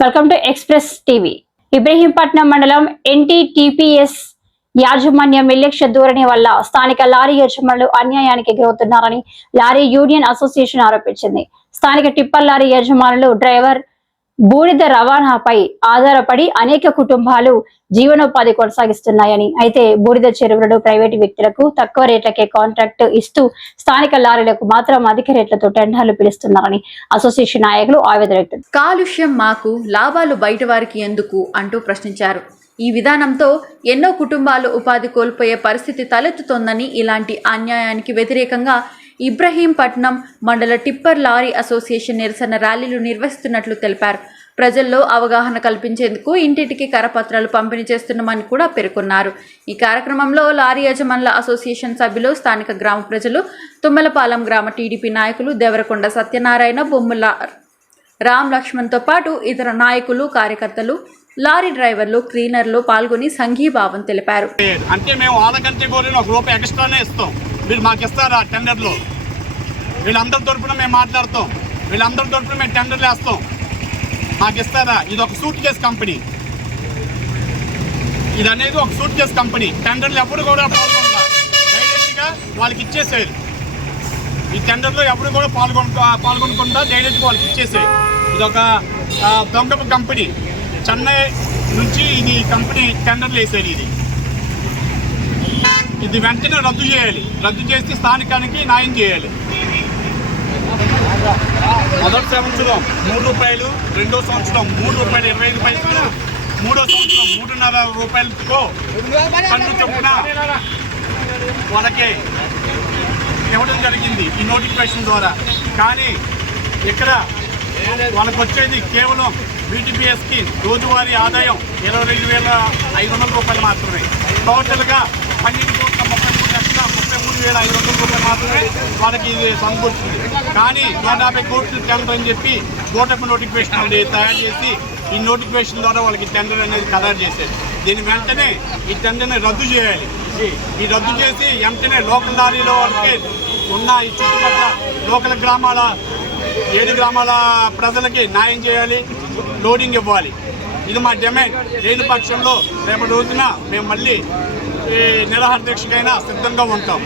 Welcome to Express TV Ibrahimpatnam మండలం NTTPS యాజమాన్యం నిర్లక్ష్య ధోరణి వల్ల స్థానిక లారీ యజమానులు అన్యాయానికి గురవుతున్నారని లారీ యూనియన్ అసోసియేషన్ ఆరోపించింది. స్థానిక టిప్పర్ లారీ యజమానులు డ్రైవర్ బూడిద రవాణాపై ఆధారపడి అనేక కుటుంబాలు జీవనోపాధి కొనసాగిస్తున్నాయని అయితే బూడిద చెరువులను ప్రైవేటు వ్యక్తులకు తక్కువ రేట్లకే కాంట్రాక్ట్ ఇస్తూ స్థానిక లారీలకు మాత్రం అధిక రేట్లతో టెండర్లు పిలుస్తున్నారని అసోసియేషన్ నాయకులు ఆవేదన వ్యక్తం కాలుష్యం మాకు లాభాలు బయటవారికి ఎందుకు? అంటూ ప్రశ్నించారు. ఈ విధానంతో ఎన్నో కుటుంబాలు ఉపాధి కోల్పోయే పరిస్థితి తలెత్తుతోందని ఇలాంటి అన్యాయానికి వ్యతిరేకంగా ఇబ్రహీంపట్నం మండల టిప్పర్ లారీ అసోసియేషన్ నిరసన ర్యాలీలు నిర్వహిస్తున్నట్లు తెలిపారు. ప్రజల్లో అవగాహన కల్పించేందుకు ఇంటింటికి కరపత్రాలు పంపిణీ చేస్తున్నామని కూడా పేర్కొన్నారు. ఈ కార్యక్రమంలో లారీ యజమానుల అసోసియేషన్ సభ్యులు స్థానిక గ్రామ ప్రజలు తుమ్మలపాలెం గ్రామ టీడీపీ నాయకులు దేవరకొండ సత్యనారాయణ బొమ్ముల రామ్ లక్ష్మణ్తో పాటు ఇతర నాయకులు కార్యకర్తలు లారీ డ్రైవర్లు క్లీనర్లు పాల్గొని సంఘీభావం తెలిపారు. అంటే మేము వాళ్ళకంటే ఒక రూపాయి ఎక్స్ట్రానే ఇస్తాం. మీరు మాకు ఇస్తారా టెండర్లు? వీళ్ళందరి తరపున మేము మాట్లాడతాం. వీళ్ళందరి తరపున మేము టెండర్లు వేస్తాం. మాకు ఇస్తారా? ఇది ఒక సూట్ కేస్ కంపెనీ. ఇది అనేది ఒక సూట్ కేస్ కంపెనీ. టెండర్లు ఎప్పుడు కూడా పాల్గొనరా డైరెక్ట్గా వాళ్ళకి ఇచ్చేసేది ఈ టెండర్లో ఎప్పుడు కూడా పాల్గొన పాల్గొనకుండా డైరెక్ట్గా వాళ్ళకి ఇచ్చేసేది ఇది ఒక ఆ, దొంగ కంపెనీ. చెన్నై నుంచి ఇది కంపెనీ టెండర్లు వేసేది ఇది. ఇది వెంటనే రద్దు చేయాలి. రద్దు చేసి స్థానికానికి న్యాయం చేయాలి. మొదటి సంవత్సరం మూడు రూపాయలు రెండో సంవత్సరం మూడు రూపాయలు ఇరవై ఐదు పైసలు మూడో సంవత్సరం మూడున్నర రూపాయలతో పన్ను చొప్పున వాళ్ళకి ఇవ్వడం జరిగింది ఈ నోటిఫికేషన్ ద్వారా. కానీ ఇక్కడ వాళ్ళకి వచ్చేది కేవలం బీటీపీఎస్కి రోజువారీ ఆదాయం ఇరవై రెండు వేల ఐదు వందల రూపాయలు మాత్రమే. టోటల్గా పన్నెండు కోట్ల ముప్పై మూడు లక్షల ముప్పై మూడు వేల ఐదు వందల రూపాయలు మాత్రమే వాళ్ళకి ఇది సమకూరుతుంది కానీ నూట యాభై కోట్లు టెండర్ అని చెప్పి గోటప్ నోటిఫికేషన్ అనేది తయారు చేసి ఈ నోటిఫికేషన్ ద్వారా వాళ్ళకి టెండర్ అనేది ఖరారు చేశారు. దీని వెంటనే ఈ టెండర్ని రద్దు చేయాలి. ఈ రద్దు చేసి వెంటనే లోకల్ లారీలో వాళ్ళకి ఉన్న ఈ చుట్టుపక్కల లోకల్ గ్రామాల ఏడు గ్రామాల ప్రజలకి న్యాయం చేయాలి లోడింగ్ ఇవ్వాలి. ఇది మా డిమాండ్. లేని పక్షంలో రేపటి రోజున మేము మళ్ళీ ఈ నిరాహార దీక్షకైనా సిద్ధంగా ఉంటాం.